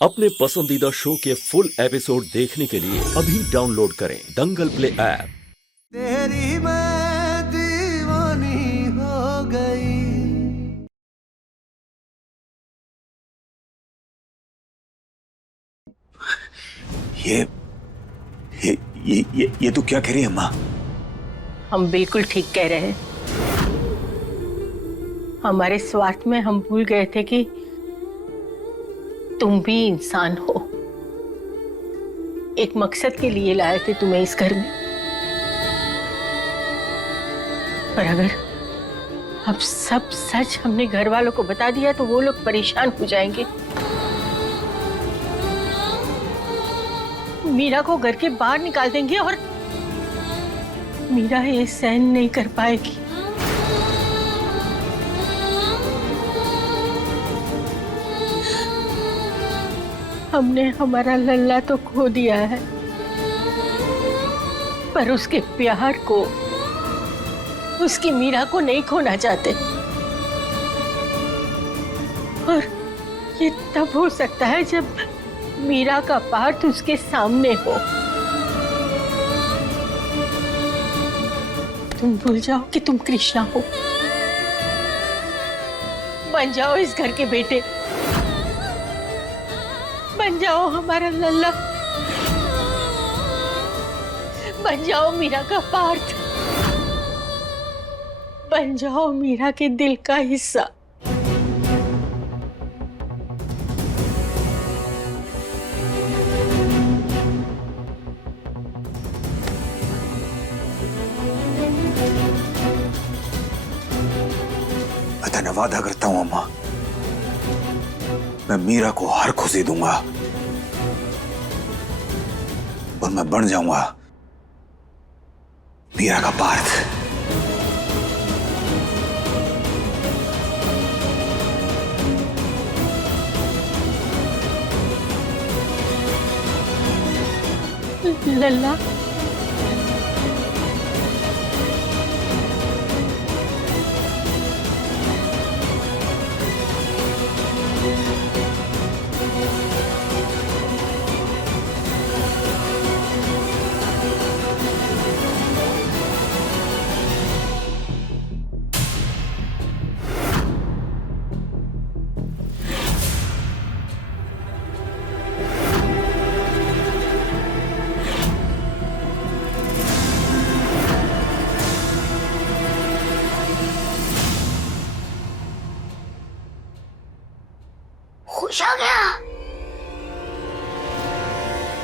अपने पसंदीदा शो के फुल एपिसोड देखने के लिए अभी डाउनलोड करें दंगल प्ले ऐप। तेरी मैं दीवानी हो गई। ये तू क्या कह रही है अम्मा? हम बिल्कुल ठीक कह रहे हैं। हमारे स्वार्थ में हम भूल गए थे कि तुम भी इंसान हो। एक मकसद के लिए लाए थे तुम्हें इस घर में, पर अगर अब सब सच हमने घर वालों को बता दिया तो वो लोग परेशान हो जाएंगे। मीरा को घर के बाहर निकाल देंगे और मीरा ये सहन नहीं कर पाएगी। हमने हमारा लल्ला तो खो दिया है, पर उसके प्यार को, उसकी मीरा को नहीं खोना चाहते। और ये तब हो सकता है जब मीरा का पार्थ उसके सामने हो। तुम भूल जाओ कि तुम कृष्णा हो, बन जाओ इस घर के बेटे, बन जाओ हमारा लल्ला, बन जाओ मीरा का पार्थ, बन जाओ मीरा के दिल का हिस्सा। मैं वादा करता हूं अम्मा, मैं मीरा को हर खुशी दूंगा और मैं बन जाऊंगा मीरा का पार्थ। लल्ला, होश आ गया।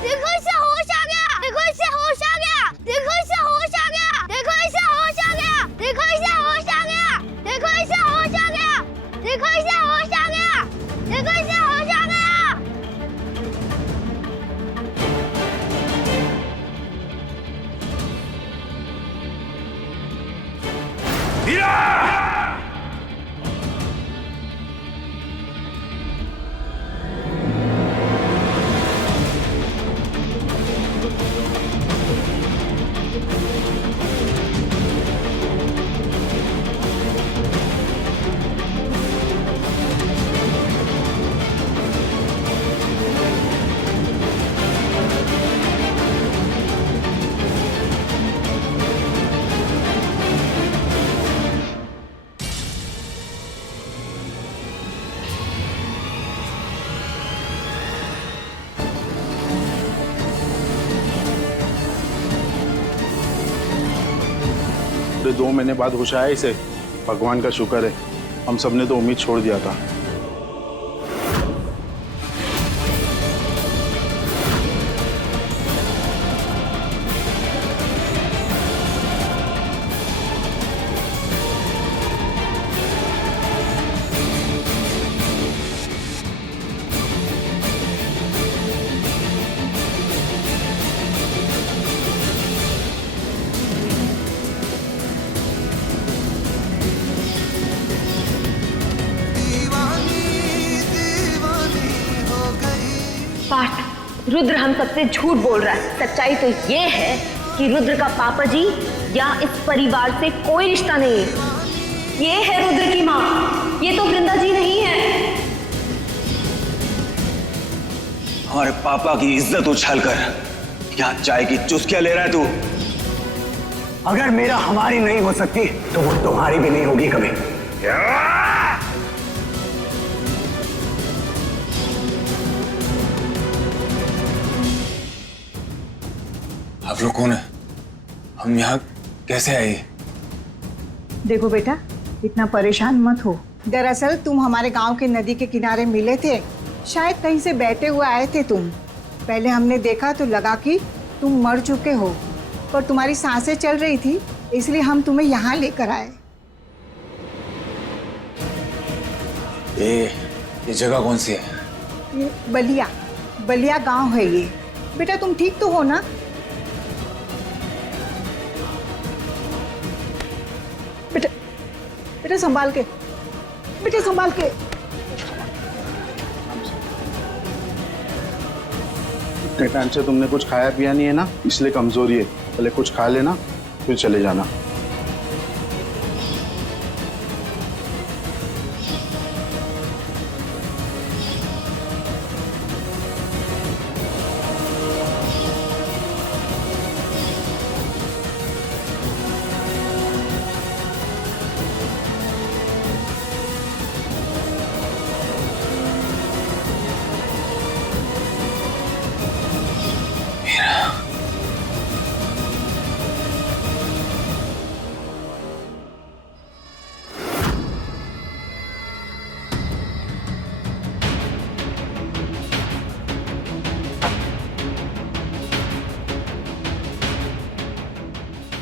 देखो इसे होश आ गया। देखो इसे होश आ गया। देखो इसे होश आ गया। देखो इसे होश आ गया। देखो इसे होश आ गया। देखो इसे होश आ गया। देखो इसे होश आ गया। देखो इसे होश आ गया। मीरा! पूरे 2 महीने बाद होश आया इसे। भगवान का शुक्र है, हम सबने तो उम्मीद छोड़ दिया था। पार्थ, रुद्र हम सबसे झूठ बोल रहा है। सच्चाई तो ये है कि रुद्र का पापा जी या इस परिवार से कोई रिश्ता नहीं है। ये है रुद्र की माँ, ये तो वृंदा जी नहीं है। हमारे पापा की इज्जत उछालकर यहाँ चाय की चुस्कियां ले रहा है तू। अगर मेरा हमारी नहीं हो सकती तो वो तुम्हारी भी नहीं होगी कभी। आप लोग कौन है? हम यहाँ कैसे आए? देखो बेटा, इतना परेशान मत हो। दरअसल तुम हमारे गांव के नदी के किनारे मिले थे, शायद कहीं से बैठे हुए आए थे तुम। पहले हमने देखा तो लगा कि तुम मर चुके हो, पर तुम्हारी सांसें चल रही थी, इसलिए हम तुम्हें यहाँ लेकर आए। ये जगह कौन सी है? ये बलिया गांव है ये। बेटा तुम ठीक तो हो ना? बेटा संभाल के, बेटा संभाल के। इतने टाइम से तुमने कुछ खाया पिया नहीं है ना, इसलिए कमजोरी है। पहले कुछ खा लेना फिर चले जाना।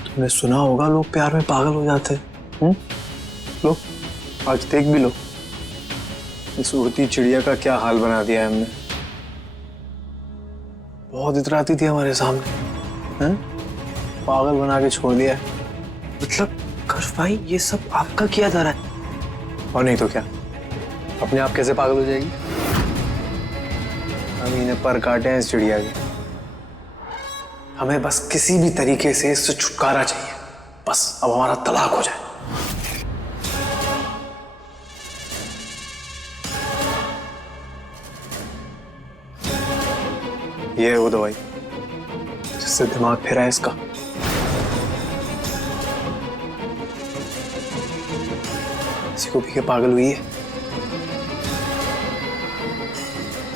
तुमने सुना होगा लोग प्यार में पागल हो जाते हैं। लो आज देख भी लो, इस उड़ती चिड़िया का क्या हाल बना दिया है हमने। बहुत इतराती थी हमारे सामने, हैं? पागल बना के छोड़ दिया है। मतलब कर्ष भाई, ये सब आपका किया जा रहा है। और नहीं तो क्या, अपने आप कैसे पागल हो जाएगी? हम इन्हें पर काटे हैं इस चिड़िया के। हमें बस किसी भी तरीके से इससे छुटकारा चाहिए। बस अब हमारा तलाक हो जाए। ये है वो दवाई जिससे दिमाग फिरा है इसका। इसी को पी के पागल हुई है।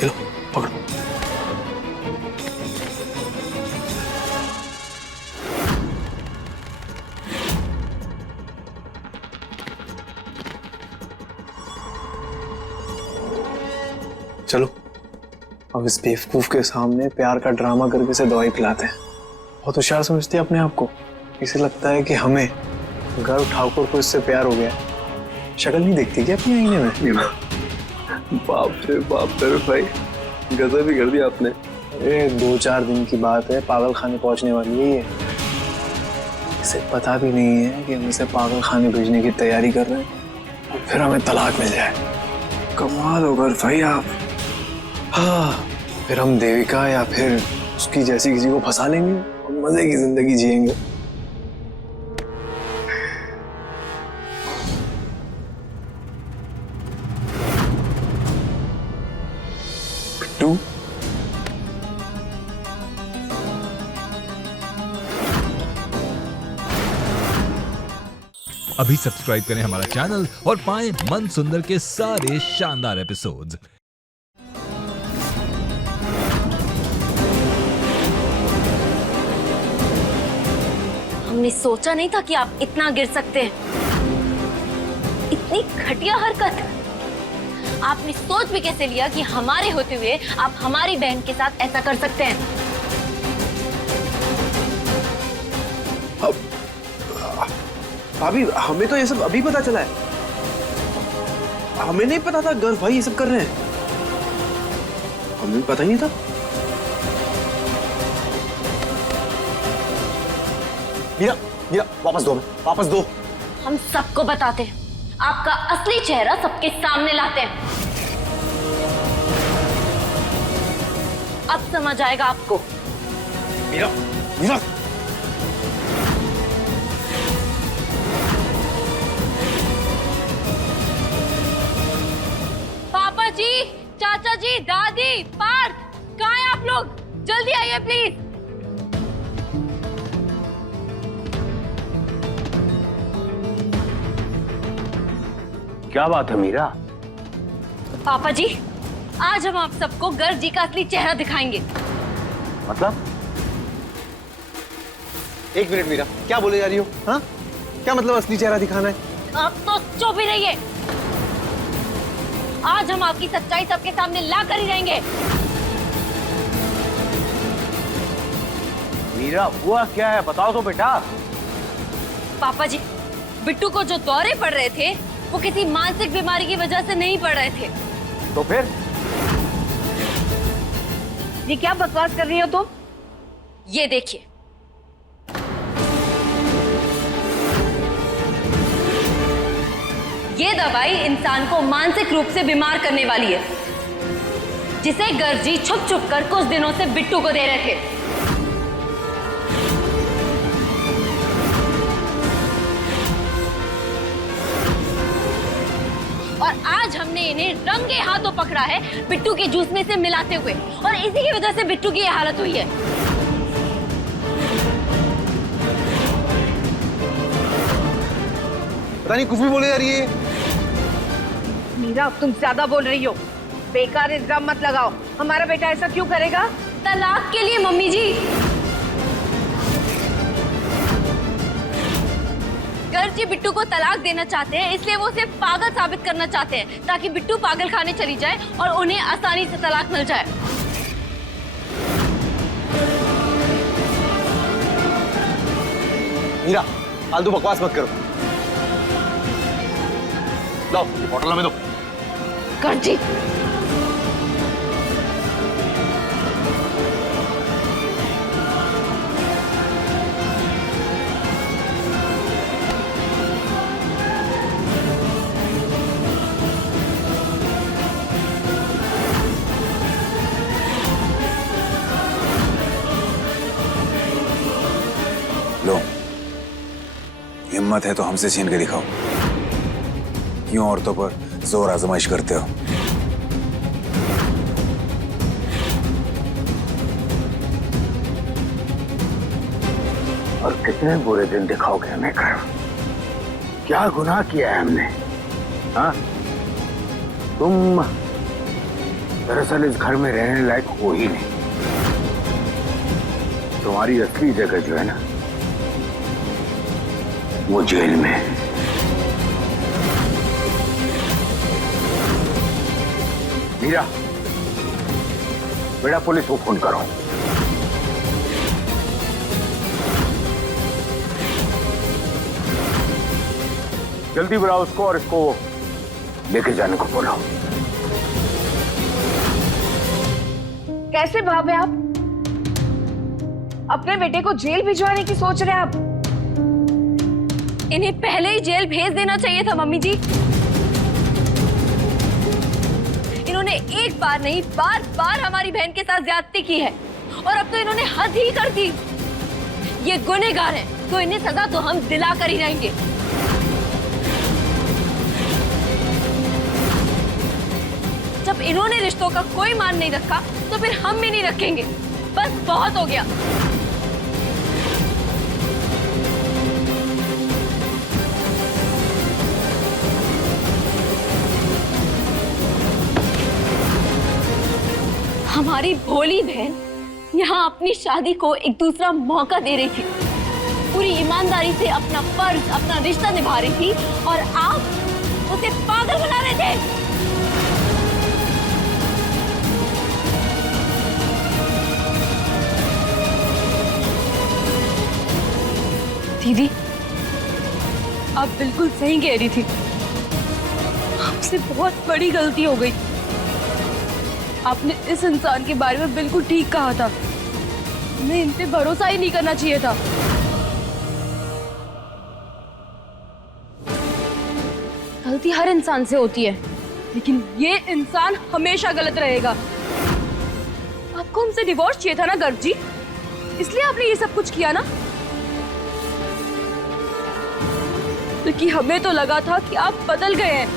लो पकड़ो। चलो अब इस बेवकूफ के सामने प्यार का ड्रामा करके इसे दवाई पिलाते हैं। बहुत होशियार समझती है अपने आप को। इसे लगता है कि हमें गर्व ठाकुर को इससे प्यार हो गया। शक्ल नहीं दिखती क्या अपनी आईने में? बाप रे भाई, गजब ही कर दिया आपने। अरे 2-4 दिन की बात है, पागल खाने पहुंचने वाली है ये। इसे पता भी नहीं है कि हम इसे पागल खाने भेजने की तैयारी कर रहे हैं और फिर हमें तलाक मिल जाए। कमाल होगा भाई आप। हाँ, फिर हम देविका या फिर उसकी जैसी किसी को फंसा लेंगे और मजे की जिंदगी जिएंगे। पिट्टू, अभी सब्सक्राइब करें हमारा चैनल और पाएं मन सुंदर के सारे शानदार एपिसोड्स। हमने सोचा नहीं था कि आप इतना गिर सकते हैं। इतनी घटिया हरकत आपने सोच भी कैसे लिया कि हमारे होते हुए आप हमारी बहन के साथ ऐसा कर सकते हैं? भाभी हमें तो ये सब अभी पता चला है। हमें नहीं पता था गर्व भाई ये सब कर रहे हैं। हमें पता ही नहीं था। मीरा वापस दो। हम सबको बताते हैं, आपका असली चेहरा सबके सामने लाते हैं। अब समझ आएगा आपको। मीरा पापा जी, चाचा जी, दादी, पार्थ, लोग जल्दी आइए प्लीज। क्या बात है मीरा? पापा जी, आज हम आप सबको गर्ग जी का असली चेहरा दिखाएंगे। मतलब? एक मिनट मीरा, क्या बोले जा रही हो? हाँ, क्या मतलब असली चेहरा दिखाना है? आप तो चुप ही रहिए। आज हम आपकी सच्चाई सबके सामने ला कर ही रहेंगे। मीरा हुआ क्या है, बताओ तो बेटा। पापा जी, बिट्टू को जो दौरे पड़ रहे थे वो किसी मानसिक बीमारी की वजह से नहीं पड़ रहे थे। तो फिर? ये क्या बकवास कर रही हो तुम? ये देखिए, ये दवाई इंसान को मानसिक रूप से बीमार करने वाली है, जिसे गर्ग जी छुप छुप कर कुछ दिनों से बिट्टू को दे रहे थे। और आज हमने इन्हें रंगे हाथों पकड़ा है बिट्टू के जूस में से मिलाते हुए, और इसी की वजह से बिट्टू की ये हालत हुई है। पता नहीं कुछ भी बोले जा रही है। मीरा, अब तुम ज्यादा बोल रही हो। बेकार इल्जाम मत लगाओ। हमारा बेटा ऐसा क्यों करेगा? तलाक के लिए मम्मी जी। गर्ग जी बिट्टू को तलाक देना चाहते हैं, इसलिए वो उसे पागल साबित करना चाहते हैं ताकि बिट्टू पागल खाने चली जाए और उन्हें आसानी से तलाक मिल जाए। मीरा, फालतू बकवास मत करो। लो, ये बोतल में दो। गर्ग जी, लो, हिम्मत है तो हमसे छीन के दिखाओ। क्यों औरतों पर जोर आजमाइश करते हो? और कितने बुरे दिन दिखाओगे हमें कर? क्या गुनाह किया है हमने? हाँ, तुम दरअसल इस घर में रहने लायक हो ही नहीं। तुम्हारी असली जगह जो है ना, वो जेल में है। मीरा, बेटा पुलिस को फोन करो। जल्दी बुलाओ उसको और इसको लेके जाने को बोलो। कैसे भावे आप? अपने बेटे को जेल भिजवाने की सोच रहे हैं आप? इन्हें पहले ही जेल भेज देना चाहिए था मम्मी जी। इन्होंने एक बार नहीं बार बार हमारी बहन के साथ ज्यादती की है, और अब तो इन्होंने हद ही कर दी। ये गुनहगार हैं, तो इन्हें सजा तो हम दिला कर ही रहेंगे। जब इन्होंने रिश्तों का कोई मान नहीं रखा, तो फिर हम भी नहीं रखेंगे। बस बहुत हो गया। हमारी भोली बहन यहाँ अपनी शादी को एक दूसरा मौका दे रही थी, पूरी ईमानदारी से अपना फर्ज, अपना रिश्ता निभा रही थी, और आप उसे पागल बना रहे थे। दीदी, आप बिल्कुल सही कह रही थी। हमसे बहुत बड़ी गलती हो गई। आपने इस इंसान के बारे में बिल्कुल ठीक कहा था। हमें इन पे भरोसा ही नहीं करना चाहिए था। गलती हर इंसान से होती है, लेकिन ये इंसान हमेशा गलत रहेगा। आपको हमसे डिवोर्स चाहिए था ना गर्ग जी, इसलिए आपने ये सब कुछ किया ना। क्योंकि हमें तो लगा था कि आप बदल गए हैं,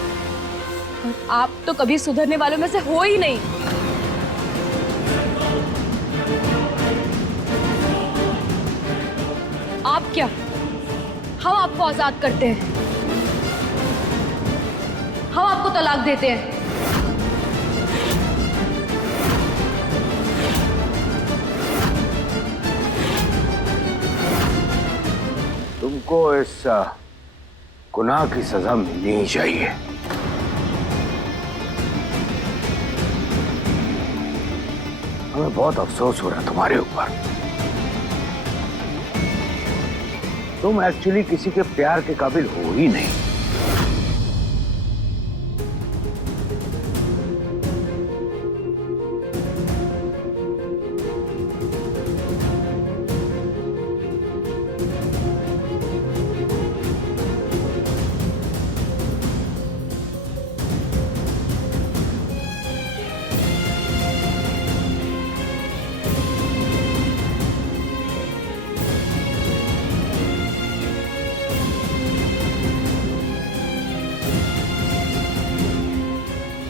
और आप तो कभी सुधरने वालों में से हो ही नहीं। आपको आजाद करते हैं, हम आपको तलाक देते हैं। तुमको इस गुनाह की सजा मिलनी ही चाहिए। हमें बहुत अफसोस हो रहा है तुम्हारे ऊपर। तुम एक्चुअली किसी के प्यार के काबिल हो ही नहीं।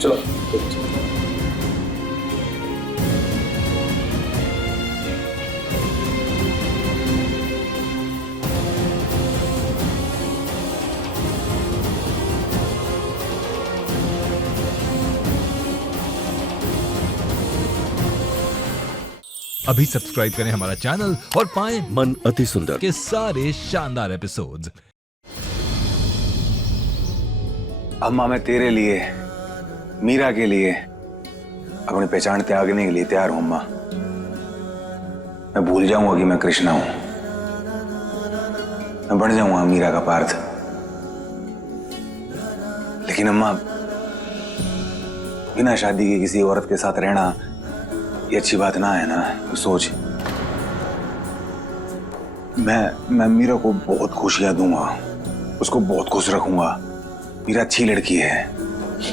चलो अभी सब्सक्राइब करें हमारा चैनल और पाएं मन अति सुंदर के सारे शानदार एपिसोड्स। अम्मा, मैं तेरे लिए, मीरा के लिए अपनी पहचान त्यागने के लिए तैयार हूं अम्मा। मैं भूल जाऊंगा कि मैं कृष्णा हूं। मैं बन जाऊंगा मीरा का पार्थ। लेकिन अम्मा, बिना शादी के किसी औरत के साथ रहना ये अच्छी बात ना है ना। तो सोच, मैं मीरा को बहुत खुशियां दूंगा, उसको बहुत खुश रखूंगा। मीरा अच्छी लड़की है,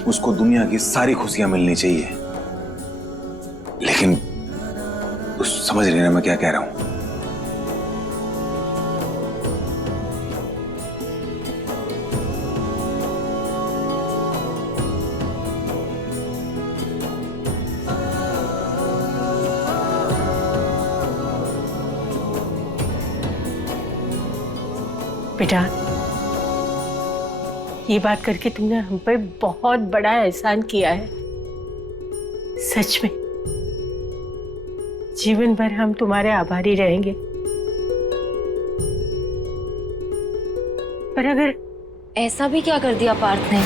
उसको दुनिया की सारी खुशियां मिलनी चाहिए। लेकिन तू समझ रही ना मैं क्या कह रहा हूं? बेटा, ये बात करके तुमने हम पर बहुत बड़ा एहसान किया है। सच में जीवन भर हम तुम्हारे आभारी रहेंगे। पर अगर ऐसा भी क्या कर दिया पार्थ ने?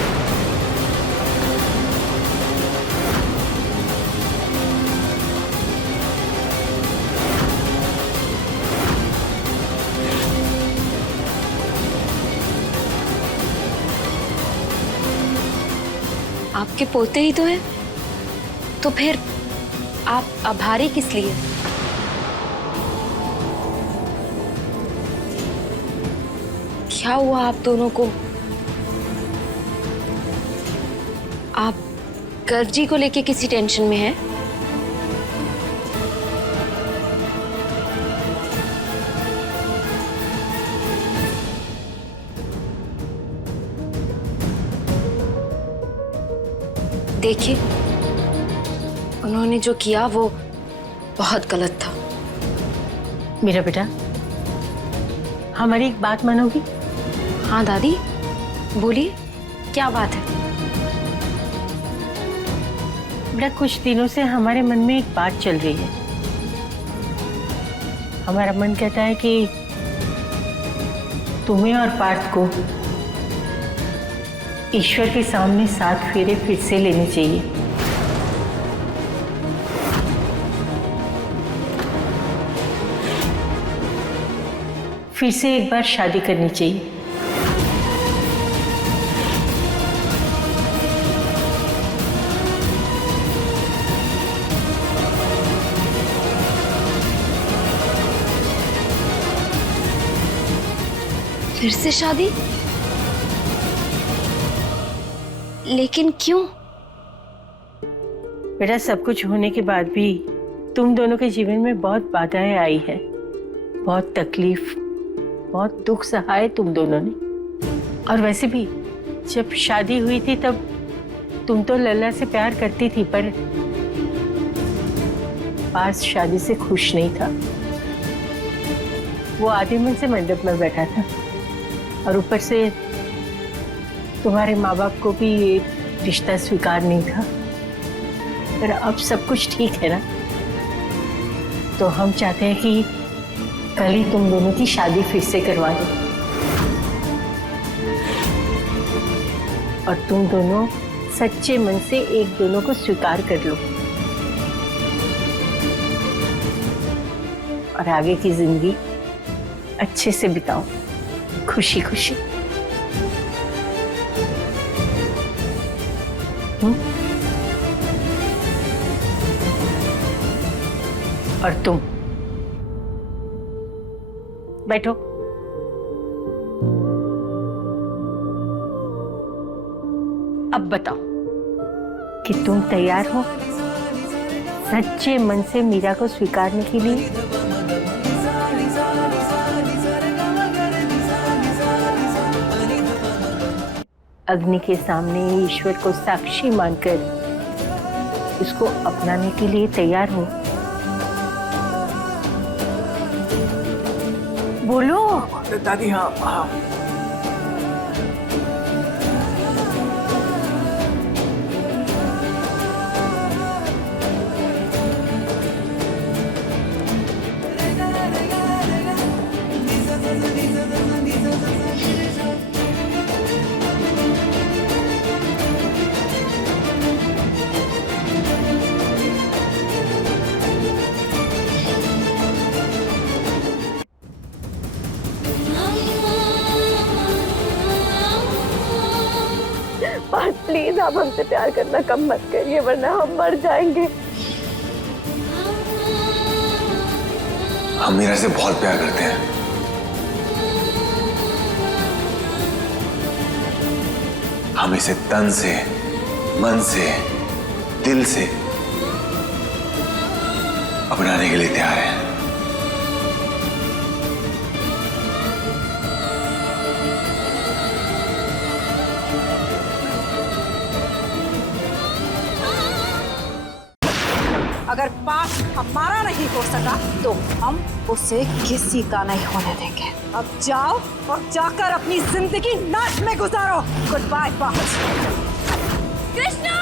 आपके पोते ही तो हैं, तो फिर आप आभारी किस लिए? क्या हुआ आप दोनों को? आप गर्व जी को लेके किसी टेंशन में हैं? देखिए, उन्होंने जो किया वो बहुत गलत था। मेरा बेटा, हमारी एक बात मानोगी? हाँ दादी, बोलिए, क्या बात है? बेटा, कुछ दिनों से हमारे मन में एक बात चल रही है। हमारा मन कहता है कि तुम्हें और पार्थ को ईश्वर के सामने 7 फेरे फिर से लेने चाहिए। फिर से एक बार शादी करनी चाहिए। फिर से शादी? लेकिन क्यों? बेटा, सब कुछ होने के बाद भी तुम दोनों के जीवन में बहुत बाधाएं आई है, बहुत तकलीफ, बहुत दुख सहा है तुम दोनों ने। और वैसे भी जब शादी हुई थी तब तुम तो लल्ला से प्यार करती थी, पर पास शादी से खुश नहीं था। वो आधे मन से मंडप में बैठा था। और ऊपर से तुम्हारे माँ बाप को भी ये रिश्ता स्वीकार नहीं था। पर अब सब कुछ ठीक है ना, तो हम चाहते हैं कि कल ही तुम दोनों की शादी फिर से करवा दो और तुम दोनों सच्चे मन से एक दोनों को स्वीकार कर लो और आगे की जिंदगी अच्छे से बिताओ, खुशी खुशी। और तुम बैठो। अब बताओ कि तुम तैयार हो सच्चे मन से मीरा को स्वीकारने के लिए? अग्नि के सामने ईश्वर को साक्षी मानकर इसको अपनाने के लिए तैयार हो? बोलो। दादी हाँ हाँ। प्लीज आप हमसे प्यार करना कम मत करिए, वरना हम मर जाएंगे। हम मीरा से बहुत प्यार करते हैं। हम इसे तन से, मन से, दिल से अपनाने के लिए तैयार हैं। अगर पाप हमारा नहीं हो सका तो हम उसे किसी का नहीं होने देंगे। अब जाओ और जाकर अपनी जिंदगी नाच में गुजारो। Good bye bye. कृष्णा!